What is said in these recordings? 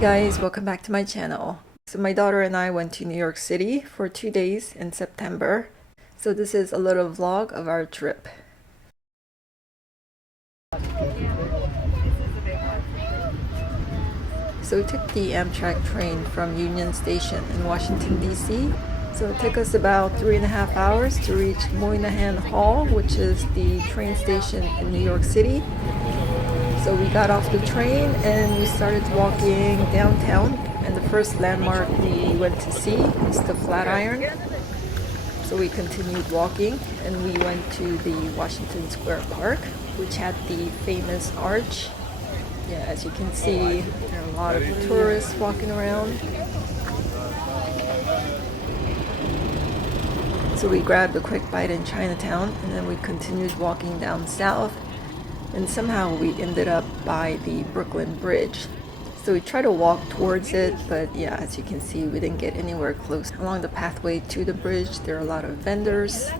Hey guys, welcome back to my channel. So my daughter and I went to New York City for 2 days in September. So this is a little vlog of our trip. So we took the Amtrak train from Union Station in Washington, D.C. So it took us about 3.5 hours to reach Moynihan Hall, which is the train station in New York City. So we got off the train and we started walking downtown, and the first landmark we went to see was the Flatiron. So we continued walking and we went to the Washington Square Park, which had the famous arch. Yeah, as you can see, there are a lot of tourists walking around. So we grabbed a quick bite in Chinatown and then we continued walking down south. And somehow we ended up by the Brooklyn Bridge. So we tried to walk towards it, but yeah, as you can see, we didn't get anywhere close. Along the pathway to the bridge, there are a lot of vendors.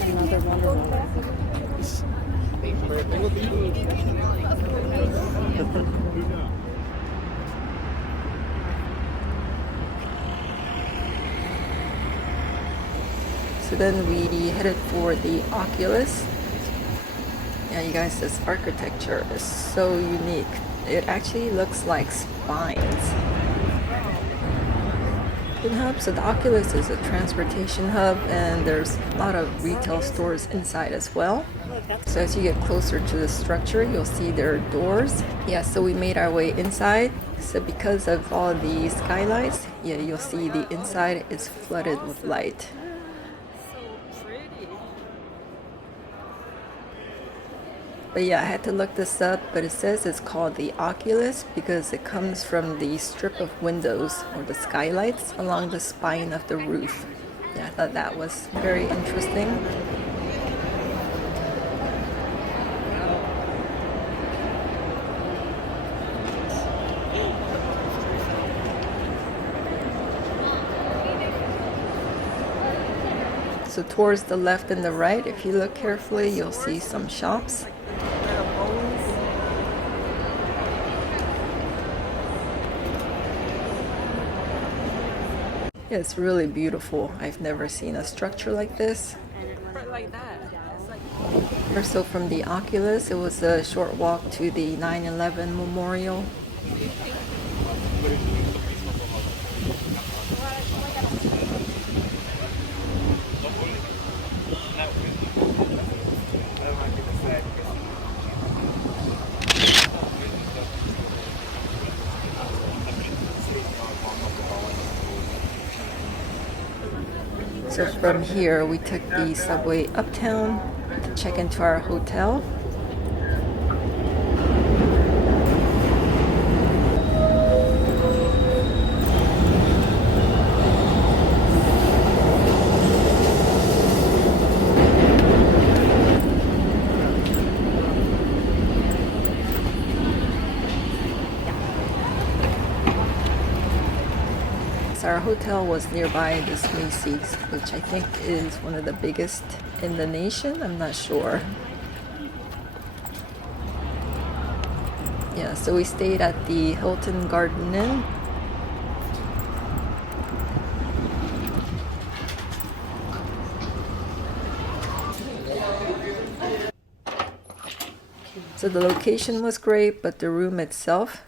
Another wonder. So then we headed for the Oculus. Yeah, you guys, this architecture is so unique. It actually looks like spines. Hub. So the Oculus is a transportation hub and there's a lot of retail stores inside as well. So as you get closer to the structure, you'll see there are doors. Yeah, so we made our way inside. So because of all the skylights, yeah, you'll see the inside is flooded with light. But yeah, I had to look this up, but it says it's called the Oculus because it comes from the strip of windows or the skylights along the spine of the roof. Yeah, I thought that was very interesting. So towards the left and the right, if you look carefully, you'll see some shops. Yeah, it's really beautiful. I've never seen a structure like this. So from the Oculus, it was a short walk to the 9/11 memorial. So from here, we took the subway uptown to check into our hotel. Our hotel was nearby this Macy's, which I think is one of the biggest in the nation. I'm not sure. Yeah, so we stayed at the Hilton Garden Inn. So the location was great, but the room itself,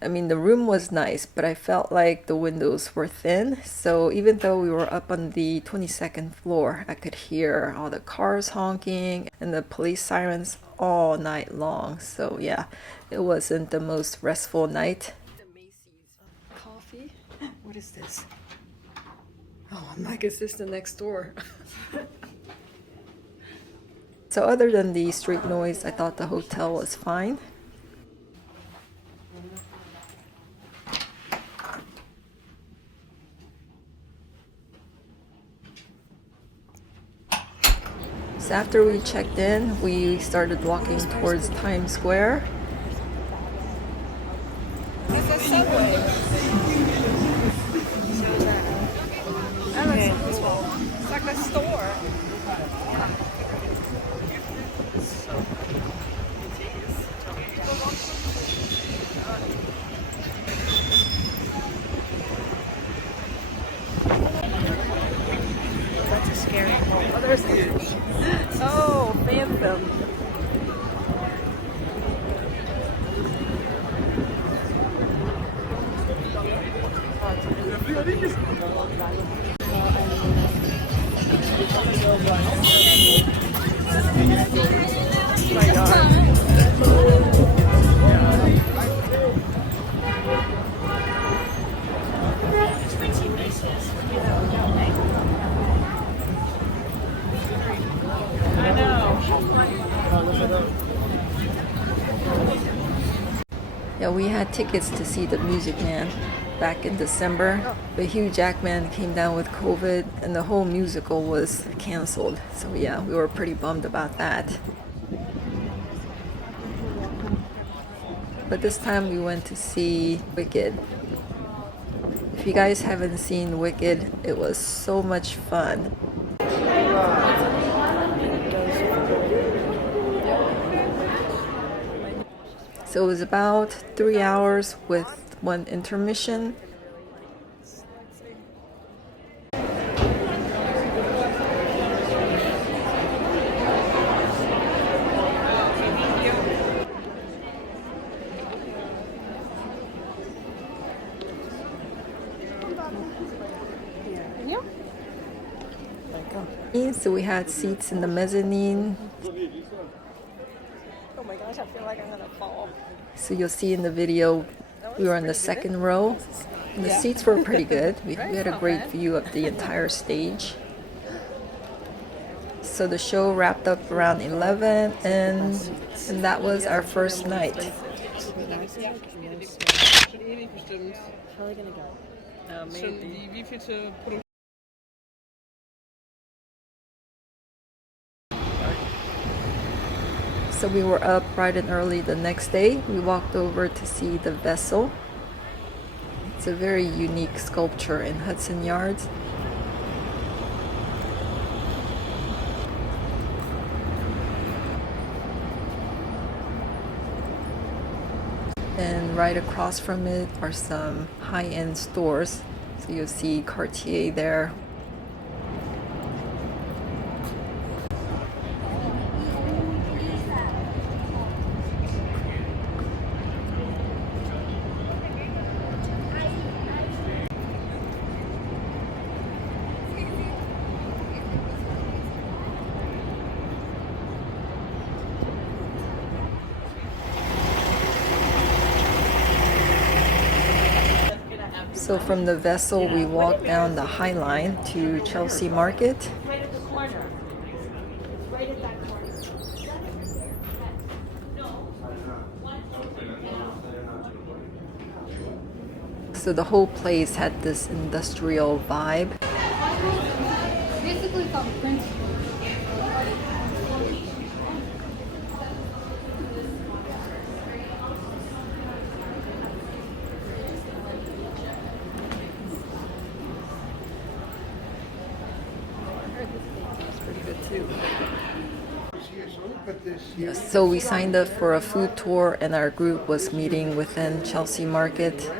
the room was nice, but I felt like the windows were thin. So even though we were up on the 22nd floor, I could hear all the cars honking and the police sirens all night long. So yeah, it wasn't the most restful night. The Macy's coffee. What is this? Oh, I'm like assistant next door. So other than the street noise, I thought the hotel was fine. So after we checked in, we started walking towards Times Square. thirsty. Oh, Phantom. Oh my God. Yeah, we had tickets to see The Music Man back in December, but Hugh Jackman came down with COVID and the whole musical was canceled. So yeah, we were pretty bummed about that. But this time we went to see Wicked. If you guys haven't seen Wicked, it was so much fun. So it was about 3 hours with one intermission. So we had seats in the mezzanine. Oh my gosh, I feel like I'm gonna fall. So you'll see in the video, we were in the second row. And the seats were pretty good. We had a great view of the entire stage. So the show wrapped up around 11 and that was our first night. So we were up bright and early the next day. We walked over to see the vessel. It's a very unique sculpture in Hudson Yards. And right across from it are some high-end stores. So you'll see Cartier there. So from the vessel, we walked down the High Line to Chelsea Market. So the whole place had this industrial vibe. Basically called Prince. Yes, so we signed up for a food tour and our group was meeting within Chelsea Market.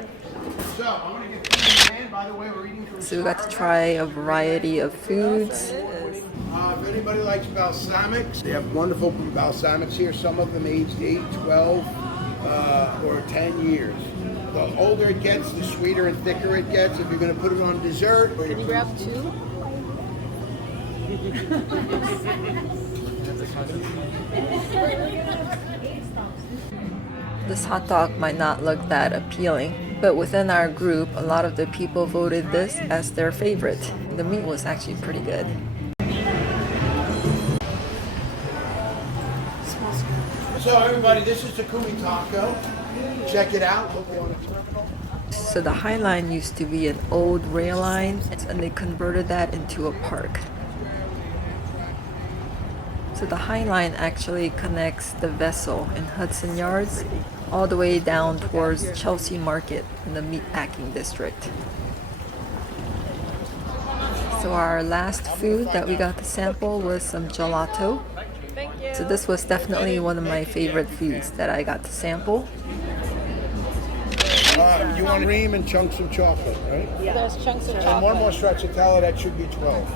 So we got to try a variety of foods. If anybody likes balsamics, they have wonderful balsamics here. Some of them aged 8, 12, or 10 years. The older it gets, the sweeter and thicker it gets. If you're going to put it on dessert. Can you grab two? This hot dog might not look that appealing, but within our group, a lot of the people voted this as their favorite. The meat was actually pretty good. So everybody, this is Takumi Taco. Check it out. Hope you want to terminal. So the High Line used to be an old rail line, and they converted that into a park. So the High Line actually connects the vessel in Hudson Yards all the way down towards Chelsea Market in the meatpacking district. So our last food that we got to sample was some gelato. So this was definitely one of my favorite foods that I got to sample. You want cream and chunks of chocolate, right? Yeah. There's chunks of chocolate. And one more stracciatella, that should be 12.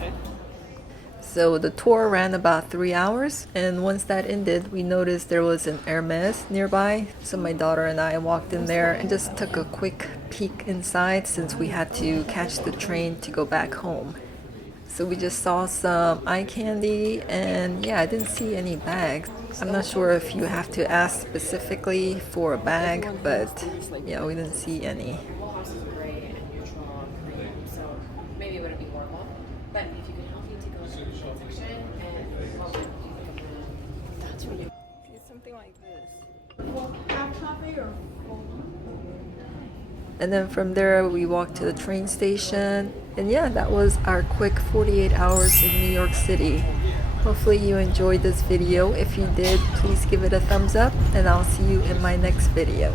So the tour ran about 3 hours, and once that ended, we noticed there was an Hermes nearby. So my daughter and I walked in there and just took a quick peek inside since we had to catch the train to go back home. So we just saw some eye candy, and yeah, I didn't see any bags. I'm not sure if you have to ask specifically for a bag, but yeah, we didn't see any. Maybe it wouldn't be horrible, but if you could help me to go to the section and that's really It's something like this. Half coffee or full? And then from there, we walked to the train station. And yeah, that was our quick 48 hours in New York City. Hopefully you enjoyed this video. If you did, please give it a thumbs up, and I'll see you in my next video.